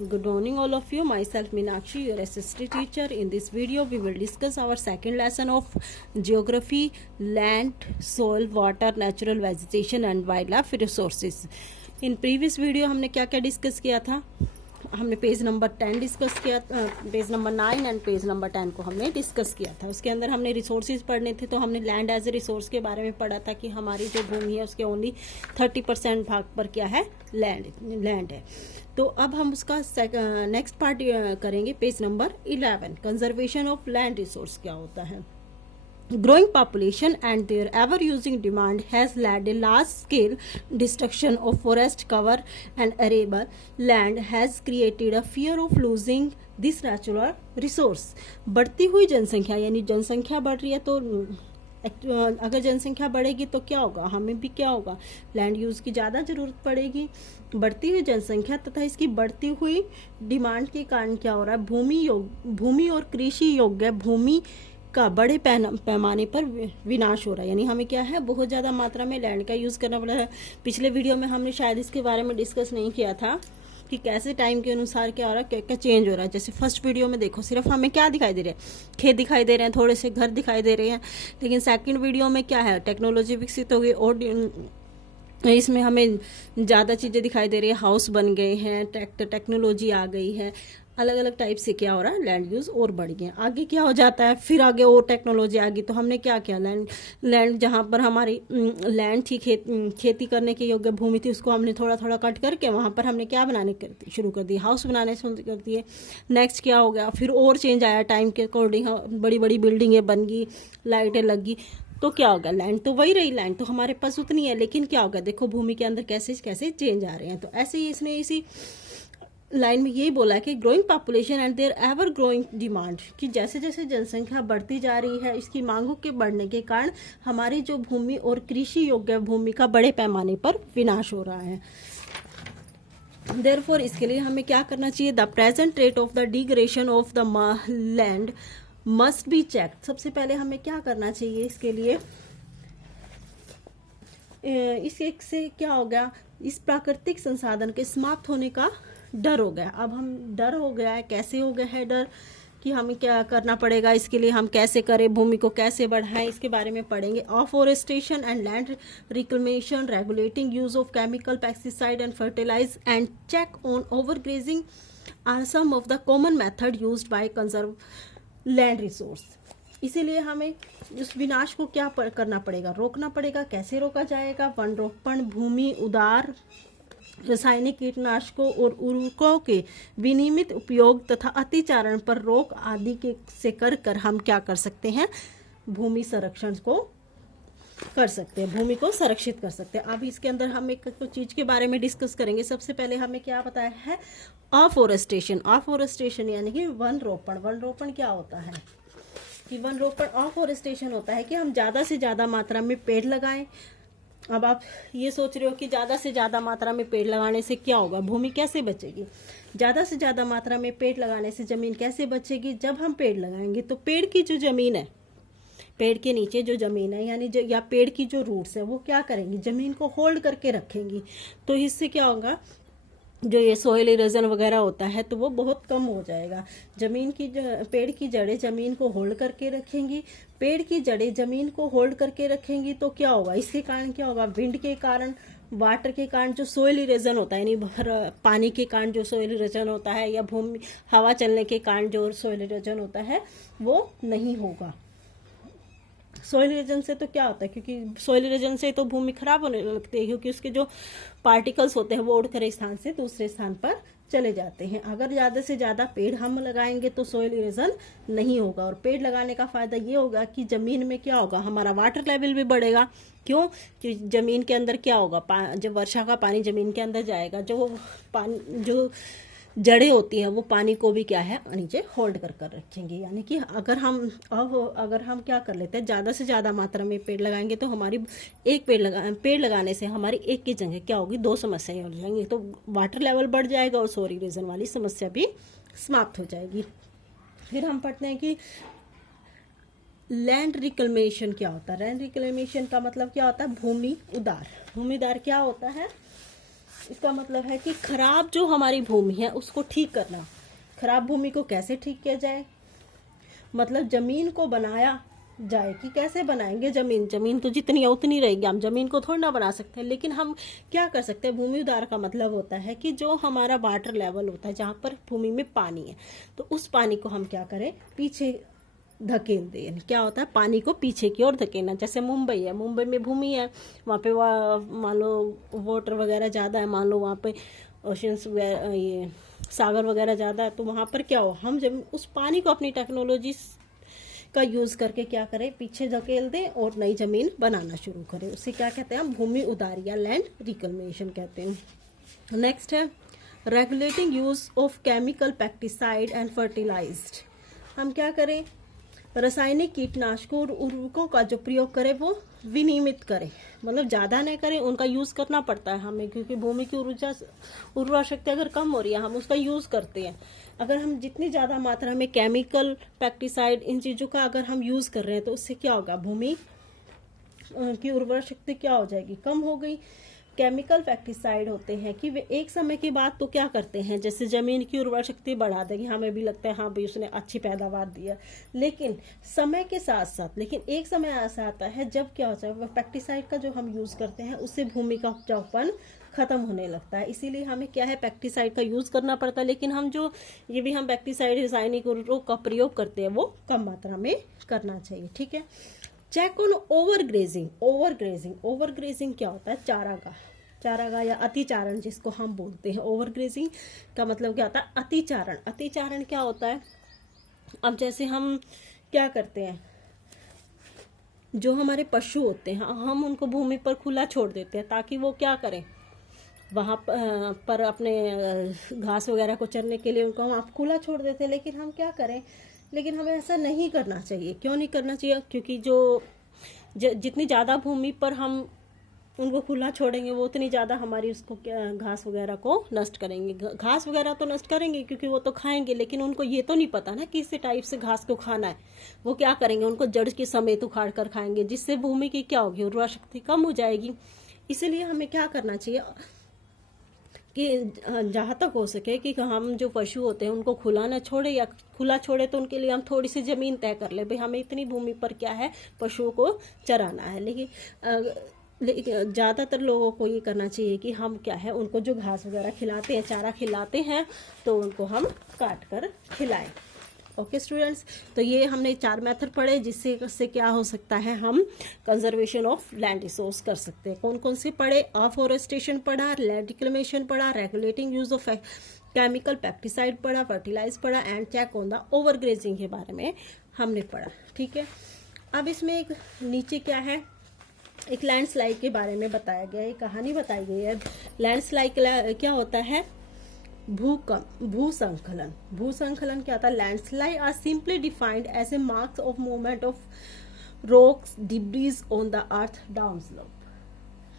Good morning all of you. Myself Meenakshi, your assistant teacher. In this video we will discuss our second lesson of geography, land, soil, water, natural vegetation and wildlife resources. In previous video हमने क्या क्या discuss किया था? हमने page number 10 discuss किया, page number 9 and page number 10 को हमने discuss किया था. उसके अंदर हमने रिसोर्सेज पढ़ने थे, तो हमने लैंड एज ए रिसोर्स के बारे में पढ़ा था कि हमारी जो भूमि है उसके ओनली 30% भाग पर क्या है, लैंड है. तो अब हम उसका नेक्स्ट पार्ट करेंगे. Page number 11, conservation of land resource क्या होता है. Growing population and their ever-using demand has led a large-scale destruction of forest cover and arable land has created a fear of losing this natural resource. बढ़ती हुई जनसंख्या, यानी जनसंख्या बढ़ रही है, तो अगर जनसंख्या बढ़ेगी तो क्या होगा, हमें भी क्या होगा, लैंड यूज़ की ज़्यादा ज़रूरत पड़ेगी. बढ़ती हुई जनसंख्या तथा इसकी बढ़ती हुई डिमांड के कारण क्या हो रहा है, भूमि और कृषि योग्य भूमि का बड़े पैमाने पर विनाश हो रहा है. यानी हमें क्या है, बहुत ज़्यादा मात्रा में लैंड का यूज़ करना पड़ रहा है. पिछले वीडियो में हमने शायद इसके बारे में डिस्कस नहीं किया था कि कैसे टाइम के अनुसार क्या हो रहा है, क्या क्या चेंज हो रहा है. जैसे फर्स्ट वीडियो में देखो, सिर्फ हमें क्या दिखाई दे रहे हैं, खेत दिखाई दे रहे हैं, थोड़े से घर दिखाई दे रहे हैं. लेकिन सेकंड वीडियो में क्या है, टेक्नोलॉजी विकसित हो गई और इसमें हमें ज़्यादा चीज़ें दिखाई दे रही है. हाउस बन गए हैं, टेक्नोलॉजी आ गई है, अलग अलग टाइप से क्या हो रहा है, लैंड यूज़ और बढ़ गया. आगे क्या हो जाता है, फिर आगे और टेक्नोलॉजी आ गई, तो हमने क्या किया, लैंड जहाँ पर हमारी लैंड थी, खेती करने के योग्य भूमि थी, उसको हमने थोड़ा थोड़ा कट करके वहाँ पर हमने क्या बनाने शुरू कर दिए, हाउस बनाने शुरू कर दिए. नेक्स्ट क्या हो गया, फिर और चेंज आया टाइम के अकॉर्डिंग, बड़ी बड़ी बिल्डिंगें बन गई, लाइटें लग गई. तो क्या होगा, लैंड तो वही रही, लैंड तो हमारे पास उतनी है, लेकिन क्या होगा, देखो भूमि के अंदर कैसे कैसे चेंज आ रहे हैं. तो ऐसे ही इसने इसी लाइन में यही बोला कि growing population and their ever growing demand, कि जैसे जैसे जनसंख्या बढ़ती जा रही है, इसकी मांगों के बढ़ने के कारण हमारी जो भूमि और कृषि योग्य भूमि का बड़े पैमाने पर विनाश हो रहा है. देयरफॉर इसके लिए हमें क्या करना चाहिए, the present rate of the degradation of the land must be check. सबसे पहले हमें क्या करना चाहिए इसके लिए, इससे क्या हो गया, इस प्राकृतिक संसाधन के समाप्त होने का डर हो गया. अब हम डर हो गया है, कैसे हो गया है डर, कि हमें क्या करना पड़ेगा, इसके लिए हम कैसे करें, भूमि को कैसे बढ़ाएं, इसके बारे में पढ़ेंगे. Afforestation and land reclamation, regulating use of chemical, pesticide and fertilize and check on overgrazing are some of the common method used by conserve land resource. इसीलिए हमें उस विनाश को क्या करना पड़ेगा, रोकना पड़ेगा. कैसे रोका जाएगा, वन रोपण, भूमि उदार, रासायनिक कीटनाशकों और उर्वरकों के विनियमित उपयोग तथा अतिचारण पर रोक आदि के से कर हम क्या कर सकते हैं, भूमि संरक्षण को कर सकते हैं, भूमि को संरक्षित कर सकते हैं. अब इसके अंदर हम एक कुछ चीज के बारे में डिस्कस करेंगे. सबसे पहले हमें क्या बताया है, अफॉरेस्टेशन. अफॉरेस्टेशन यानी कि वन रोपण. वन रोपण क्या होता है कि वन रोपण, अफॉरेस्टेशन होता है कि हम ज़्यादा से ज़्यादा मात्रा में पेड़ लगाएं. अब आप ये सोच रहे हो कि ज़्यादा से ज़्यादा मात्रा में पेड़ लगाने से क्या होगा, भूमि कैसे बचेगी. ज़्यादा से ज़्यादा मात्रा में पेड़ लगाने से ज़मीन कैसे बचेगी, जब हम पेड़ लगाएंगे तो पेड़ की जो ज़मीन है, पेड़ के नीचे जो ज़मीन है, यानी जो या पेड़ की जो रूट्स है, वो क्या करेंगी, ज़मीन को होल्ड करके रखेंगी. तो इससे क्या होगा, जो ये सोइल इरोजन वगैरह होता है तो वो बहुत कम हो जाएगा. जमीन की पेड़ की जड़ें जमीन को होल्ड करके रखेंगी. पेड़ की जड़ें जमीन को होल्ड करके रखेंगी तो क्या होगा, इसके कारण क्या होगा, विंड के कारण, वाटर के कारण जो सोइल इरोजन होता है, यानी पानी के कारण जो सोइल इरोजन होता है, या भूमि हवा चलने के कारण जो सोइल इरोजन होता है, वो नहीं होगा. सोइल इरोजन से तो क्या होता है, क्योंकि सोइल इरोजन से तो भूमि खराब होने लगती है, क्योंकि उसके जो पार्टिकल्स होते हैं वो उड़कर एक स्थान से दूसरे स्थान पर चले जाते हैं. अगर ज़्यादा से ज़्यादा पेड़ हम लगाएंगे तो सोइल इरोजन नहीं होगा. और पेड़ लगाने का फ़ायदा ये होगा कि ज़मीन में क्या होगा, हमारा वाटर लेवल भी बढ़ेगा. क्यों, कि ज़मीन के अंदर क्या होगा, जब वर्षा का पानी ज़मीन के अंदर जाएगा, जो जड़ें होती हैं वो पानी को भी क्या है, नीचे होल्ड कर रखेंगे. यानी कि अगर हम क्या कर लेते हैं, ज़्यादा से ज़्यादा मात्रा में पेड़ लगाएंगे तो हमारी एक पेड़ लगाने से हमारी एक की जगह क्या होगी, दो समस्याएं हो जाएंगी. तो वाटर लेवल बढ़ जाएगा और सोइल इरोजन वाली समस्या भी समाप्त हो जाएगी. फिर हम पढ़ते हैं कि लैंड रिक्लेमेशन क्या होता है. लैंड रिक्लेमेशन का मतलब क्या होता है, भूमि उदार. भूमि उदार क्या होता है, इसका मतलब है कि खराब जो हमारी भूमि है उसको ठीक करना। खराब भूमि को कैसे ठीक किया जाए, मतलब जमीन को बनाया जाए कि कैसे बनाएंगे। जमीन तो जितनी है उतनी रहेगी, हम जमीन को थोड़ा ना बना सकते हैं, लेकिन हम क्या कर सकते हैं। भूमि उद्धार का मतलब होता है कि जो हमारा वाटर लेवल होता है, जहाँ पर भूमि में पानी है, तो उस पानी को हम क्या करें, पीछे धकेल दें। क्या होता है, पानी को पीछे की ओर धकेलना। जैसे मुंबई है, मुंबई में भूमि है, वहाँ पे मान लो वाटर वगैरह ज़्यादा है, मान लो वहाँ पे ओशंस ये सागर वगैरह ज़्यादा है, तो वहाँ पर क्या हो, हम जब उस पानी को अपनी टेक्नोलॉजी का यूज़ करके क्या करें, पीछे धकेल दें और नई ज़मीन बनाना शुरू करें। उसे क्या कहते हैं, हम भूमि उधार या लैंड रिकलमेशन कहते हैं। नेक्स्ट है regulating use of chemical pesticide and fertilized. हम क्या करें, रासायनिक कीटनाशकों और उर्वरकों का जो प्रयोग करें वो विनियमित करें, मतलब ज़्यादा नहीं करें। उनका यूज़ करना पड़ता है हमें, क्योंकि भूमि की उर्वरा शक्ति अगर कम हो रही है, हम उसका यूज़ करते हैं। अगर हम जितनी ज़्यादा मात्रा में केमिकल पेस्टिसाइड इन चीज़ों का अगर हम यूज़ कर रहे हैं, तो उससे क्या होगा, भूमि की उर्वरा शक्ति क्या हो जाएगी, कम हो गई। केमिकल पेस्टिसाइड होते हैं कि वे एक समय के बाद तो क्या करते हैं, जैसे ज़मीन की उर्वरा शक्ति बढ़ा देंगे, हमें भी लगता है हाँ भाई उसने अच्छी पैदावार दी है, लेकिन समय के साथ साथ, लेकिन एक समय ऐसा आता है जब क्या होता है, वह पेस्टिसाइड का जो हम यूज़ करते हैं उससे भूमि का उपजाऊपन खत्म होने लगता है। इसीलिए हमें क्या है, पेस्टिसाइड का यूज़ करना पड़ता है। लेकिन हम जो ये भी हम पेस्टिसाइड रासायनिक उर्वरकों का प्रयोग करते हैं वो कम मात्रा में करना चाहिए। ठीक है। चेक ऑन ओवरग्रेजिंग क्या होता है, चारागाह या अतिचारण जिसको हम बोलते हैं। ओवरग्रेजिंग का मतलब क्या होता है, अतिचारण क्या होता है, अब जैसे हम क्या करते हैं, जो हमारे पशु होते हैं हम उनको भूमि पर खुला छोड़ देते हैं ताकि वो क्या करें, वहाँ पर अपने घास वगैरह को चरने के लिए उनको हम खुला छोड़ देते हैं। लेकिन हम क्या करें, लेकिन हमें ऐसा नहीं करना चाहिए। क्यों नहीं करना चाहिए, क्योंकि जितनी ज़्यादा भूमि पर हम उनको खुला छोड़ेंगे वो उतनी ज़्यादा हमारी उसको घास वगैरह को नष्ट करेंगे। घास वगैरह तो नष्ट करेंगे क्योंकि वो तो खाएंगे, लेकिन उनको ये तो नहीं पता ना किस टाइप से घास को खाना है। वो क्या करेंगे, उनको जड़ के समेत उखाड़ कर खाएंगे, जिससे भूमि की क्या होगी, उर्वरा शक्ति कम हो जाएगी। इसीलिए हमें क्या करना चाहिए कि जहाँ तक हो सके कि हम जो पशु होते हैं उनको खुला ना छोड़े, या खुला छोड़े तो उनके लिए हम थोड़ी सी ज़मीन तय कर ले, भाई हमें इतनी भूमि पर क्या है पशुओं को चराना है। लेकिन ज़्यादातर लोगों को ये करना चाहिए कि हम क्या है, उनको जो घास वगैरह खिलाते हैं, चारा खिलाते हैं, तो उनको हम काट कर खिलाएं। ओके स्टूडेंट्स, तो ये हमने 4 मेथड पढ़े जिससे क्या हो सकता है, हम कंजर्वेशन ऑफ लैंड रिसोर्स कर सकते हैं। कौन कौन से पढ़े, अफॉरेस्टेशन पढ़ा, लैंड रिक्लेमेशन पढ़ा, regulating use of chemical pesticide पढ़ा, फर्टिलाइज पढ़ा, and check on the overgrazing के बारे में हमने पढ़ा। ठीक है। अब इसमें एक नीचे क्या है, एक लैंडस्लाइड के बारे में बताया गया है, कहानी बताई गई है। लैंडस्लाइड क्या होता है, भूसंखलन क्या होता है, landslide are simply defined as a mass of movement of rocks debris on the earth down slope.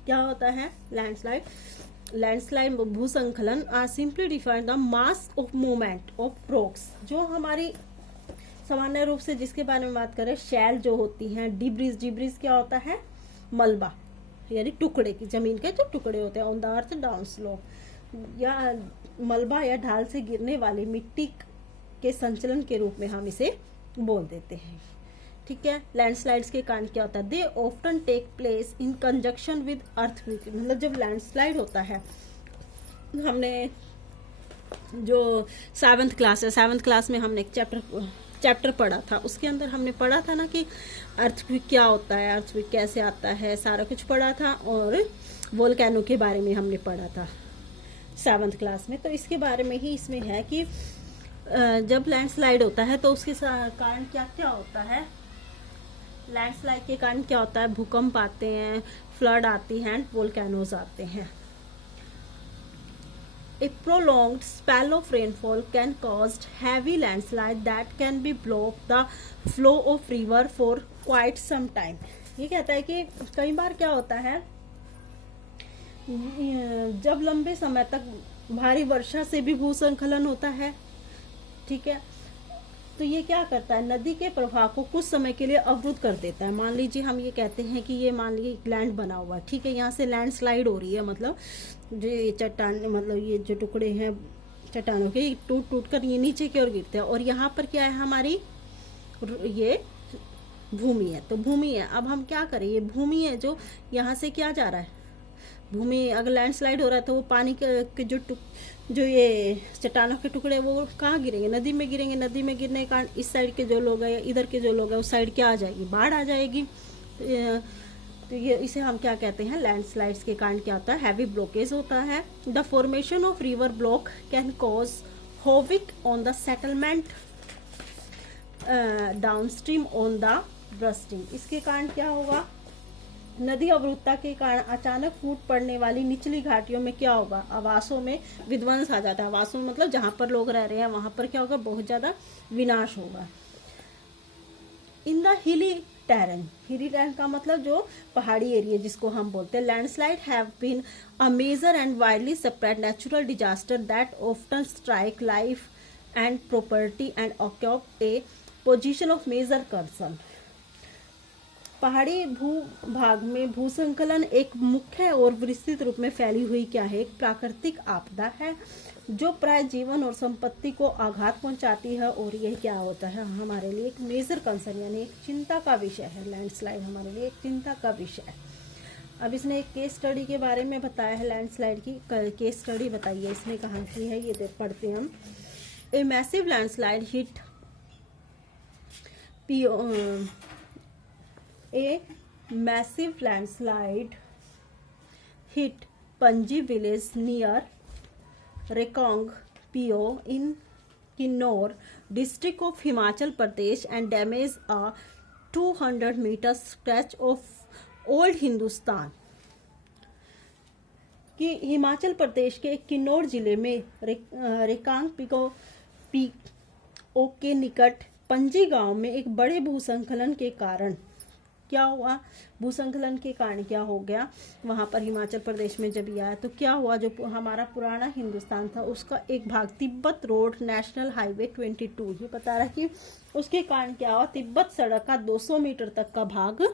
क्या होता है लैंडस्लाइड भूसंखलन are simply defined the mass of movement of rocks, जो हमारी सामान्य रूप से जिसके बारे में बात करें, शैल जो होती हैं, डिब्रीज क्या होता है, मलबा यानी टुकड़े की, जमीन के जो टुकड़े होते हैं, on the earth down slope, या मलबा या ढाल से गिरने वाली मिट्टी के संचलन के रूप में हम इसे बोल देते हैं। ठीक है। लैंडस्लाइड्स के कारण क्या होता है, they often take place in conjunction with earthquake, मतलब जब लैंडस्लाइड होता है, हमने जो 7th क्लास में हमने एक चैप्टर पढ़ा था, उसके अंदर हमने पढ़ा था ना कि अर्थक्वेक क्या होता है, अर्थक्वेक कैसे आता है, सारा कुछ पढ़ा था, और वोल्केनो के बारे में हमने पढ़ा था 7th क्लास में। तो इसके बारे में ही इसमें है कि जब लैंडस्लाइड होता है तो उसके कारण क्या क्या होता है, लैंडस्लाइड के कारण क्या होता है, भूकंप आते हैं, फ्लड आती हैं, वोल्केनोज आते हैं। A prolonged spell of rainfall can cause heavy landslide that can be block the flow of river for quite some time। ये कहता है कि कई बार क्या होता है, जब लंबे समय तक भारी वर्षा से भी भूस्खलन होता है, ठीक है, तो ये क्या करता है, नदी के प्रवाह को कुछ समय के लिए अवरुद्ध कर देता है। मान लीजिए हम ये कहते हैं कि ये मान लीजिए लैंड बना हुआ है, ठीक है, यहाँ से लैंडस्लाइड हो रही है, मतलब जो ये चट्टान, मतलब ये जो टुकड़े हैं चट्टानों के, टूट टूट कर ये नीचे की ओर गिरते हैं, और यहाँ पर क्या है, हमारी ये भूमि है। तो भूमि है, अब हम क्या करें, ये भूमि है जो यहाँ से क्या जा रहा है, भूमि, अगर लैंडस्लाइड हो रहा है तो वो पानी के जो ये चट्टानों के टुकड़े वो कहाँ गिरेंगे, नदी में गिरेंगे। नदी में गिरने के कारण इस साइड के जो लोग हैं, इधर के जो लोग हैं, उस साइड क्या आ जाएगी, बाढ़ आ जाएगी। तो ये इसे हम क्या कहते हैं, लैंडस्लाइड्स के कारण क्या होता है, हैवी ब्लॉकेज होता है। The formation of river block can cause havoc on the settlement downstream on the bursting. इसके कारण क्या होगा, नदी अवरुद्धता के कारण अचानक फूट पड़ने वाली निचली घाटियों में क्या होगा, आवासों में विध्वंस आ जाता है। आवासों में मतलब जहां पर लोग रह रहे हैं वहां पर क्या होगा, बहुत ज्यादा विनाश होगा। इन द हिली टेरेन का मतलब जो पहाड़ी एरिया जिसको हम बोलते हैं, landslide have been a major and widely spread natural disaster that often strike life and property and occupy a position of major concern. पहाड़ी भूभाग में भूसंकलन एक मुख्य और विस्तृत रूप में फैली हुई क्या है, एक प्राकृतिक आपदा है जो प्राय जीवन और संपत्ति को आघात पहुंचाती है, और यह क्या होता है, हमारे लिए एक मेजर कंसर्न यानी एक चिंता का विषय है। लैंडस्लाइड हमारे लिए एक चिंता का विषय है। अब इसने एक केस स्टडी के बारे में बताया है, लैंडस्लाइड की केस स्टडी बताई है इसने, कहाँ की है ये पढ़ते हैं हम। A massive landslide hit A massive landslide hit Panji village near Rekong PO in Kinnaur district of Himachal Pradesh and damaged a 200-meter stretch of old Hindustan। कि हिमाचल प्रदेश के किन्नौर जिले में रेकांग पीओ के निकट पंजी गांव में एक बड़े भूसंकलन के कारण क्या हुआ, भूसंकलन के कारण क्या हो गया, वहां पर हिमाचल प्रदेश में जब ये आया तो क्या हुआ, जो हमारा पुराना हिंदुस्तान था उसका एक भाग तिब्बत रोड नेशनल हाईवे 22 ये बता रहा है कि उसके कारण क्या हुआ, तिब्बत सड़क का 200 मीटर तक का भाग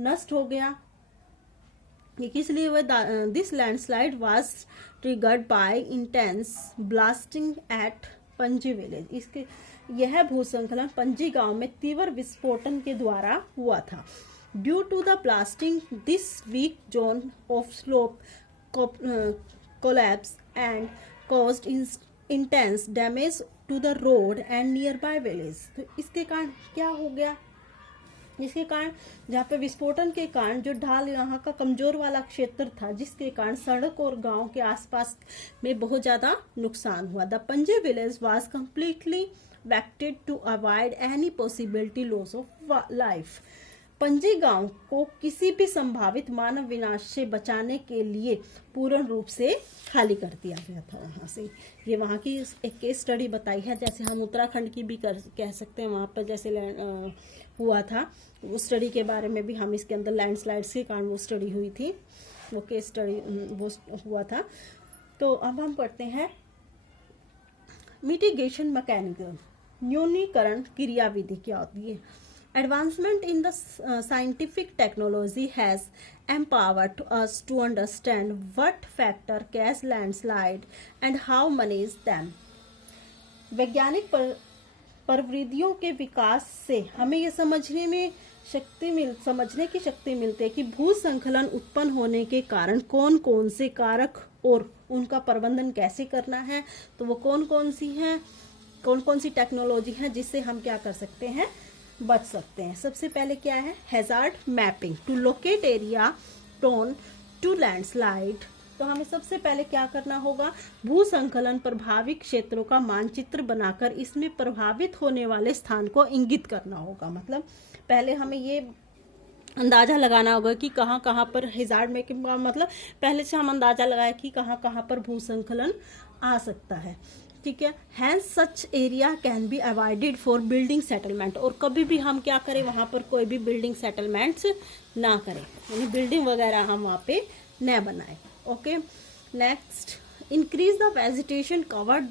नष्ट हो गया। किस लिए हुआ, this landslide was triggered by intense blasting at Panji village. इसके यह भूसंकलन पंजी गांव में तीव्र विस्फोटन के द्वारा हुआ था। Due to the blasting this weak zone of slope collapse and caused intense damage to the road and nearby village. तो इसके कारण क्या हो गया, इसके कारण जहाँ पे विस्फोटन के कारण जो ढाल यहाँ का कमजोर वाला क्षेत्र था, जिसके कारण सड़क और गांव के आसपास में बहुत ज्यादा नुकसान हुआ। The Panji village was completely evacuated to avoid any possibility loss of life. Panji गांव को किसी भी संभावित मानव विनाश से बचाने के लिए पूर्ण रूप से खाली कर दिया गया था वहां से। ये वहां की एक केस स्टडी बताई है, जैसे हम उत्तराखंड की भी कह सकते हैं, वहां पर जैसे हुआ था उस स्टडी के बारे में भी हम इसके अंदर लैंडस्लाइड्स के कारण वो स्टडी हुई थी, वो केस स्टडी वो हुआ था। तो अब हम पढ़ते हैं मिटिगेशन मैकेनिज्म, न्यूनीकरण क्रियाविधि क्या होती है। Advancement in the scientific technology has empowered us to understand what factor cause landslide and how manage them। वैज्ञानिक प्रविधियों के विकास से हमें ये समझने की शक्ति मिलती है कि भूसंकलन उत्पन्न होने के कारण कौन कौन से कारक और उनका प्रबंधन कैसे करना है। तो वो कौन कौन सी टेक्नोलॉजी है जिससे हम क्या कर सकते हैं, बच सकते हैं। सबसे पहले क्या है, hazard mapping to locate area prone to landslide. तो हमें सबसे पहले क्या करना होगा, भूसंकलन प्रभावित क्षेत्रों का मानचित्र बनाकर इसमें प्रभावित होने वाले स्थान को इंगित करना होगा। मतलब पहले हमें ये अंदाजा लगाना होगा कि कहाँ कहाँ पर हैजार्ड मैपिंग का मतलब पहले से हम अंदाजा लगाए कि कहाँ कहाँ पर भूसंकलन आ सकता है, ठीक है। Hence such area can be avoided for building settlement. और कभी भी हम क्या करें, वहां पर कोई भी बिल्डिंग सेटलमेंट्स ना करें, यानी बिल्डिंग वगैरह हम वहां पे न बनाए। Okay, next, increase the vegetation covered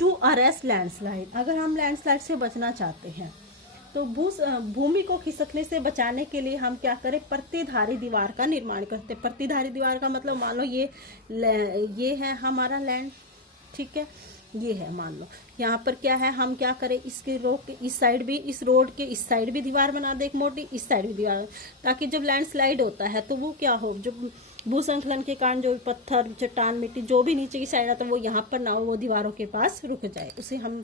to arrest landslide, अगर हम लैंडस्लाइड से बचना चाहते हैं तो भूमि को खिसकने से बचाने के लिए हम क्या करें, प्रतिधारी दीवार का निर्माण करते हैं। प्रतिधारी दीवार का मतलब मान लो ये है हमारा लैंड, ठीक है, ये है मान लो, यहाँ पर क्या है, हम क्या करें, इसके रोड के इस साइड भी, इस रोड के इस साइड भी दीवार बना दे एक मोटी, इस साइड भी दीवार, ताकि जब लैंडस्लाइड होता है तो वो क्या हो, जो भूसंकलन के कारण जो पत्थर चट्टान मिट्टी जो भी नीचे की साइड आता है वो यहाँ पर ना हो, वो दीवारों के पास रुक जाए। उसे हम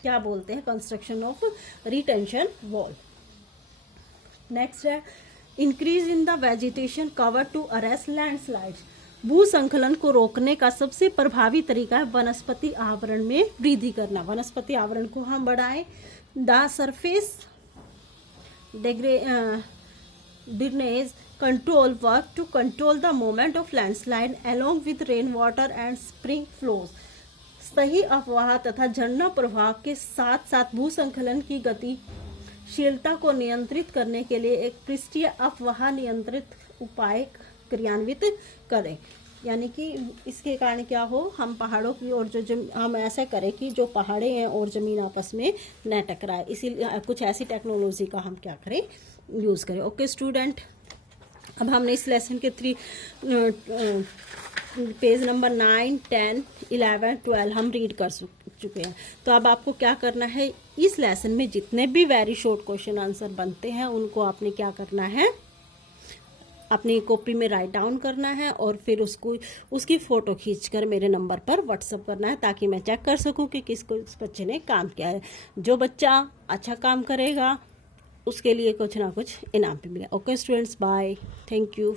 क्या बोलते हैं, construction of retention wall. Next है increase in the vegetation cover to arrest landslides. भूसंकलन को रोकने का सबसे प्रभावी तरीका है वनस्पति आवरण में वृद्धि करना। वनस्पति आवरण को हम बढ़ाएं। The surface drainage control work to control the moment of landslide along with rain water and spring flows. सही अफवाह तथा झरना प्रवाह के साथ साथ भूसंकलन की गतिशीलता को नियंत्रित करने के लिए एक पृष्ठीय अफवाह नियंत्रित उपाय क्रियान्वित करें। यानी कि इसके कारण क्या हो, हम पहाड़ों की और हम ऐसा करें कि जो पहाड़े हैं और ज़मीन आपस में न टकराए, इसीलिए कुछ ऐसी टेक्नोलॉजी का हम क्या करें, यूज़ करें। ओके स्टूडेंट, अब हमने इस लेसन के पेज नंबर 9, 10, 11, 12 हम रीड कर चुके हैं। तो अब आपको क्या करना है, इस लेसन में जितने भी वेरी शॉर्ट क्वेश्चन आंसर बनते हैं उनको आपने क्या करना है, अपनी कॉपी में राइट डाउन करना है और फिर उसकी फ़ोटो खींचकर मेरे नंबर पर व्हाट्सअप करना है, ताकि मैं चेक कर सकूं कि किस बच्चे ने काम किया है। जो बच्चा अच्छा काम करेगा उसके लिए कुछ ना कुछ इनाम भी मिलेगा। Okay students, bye, thank you.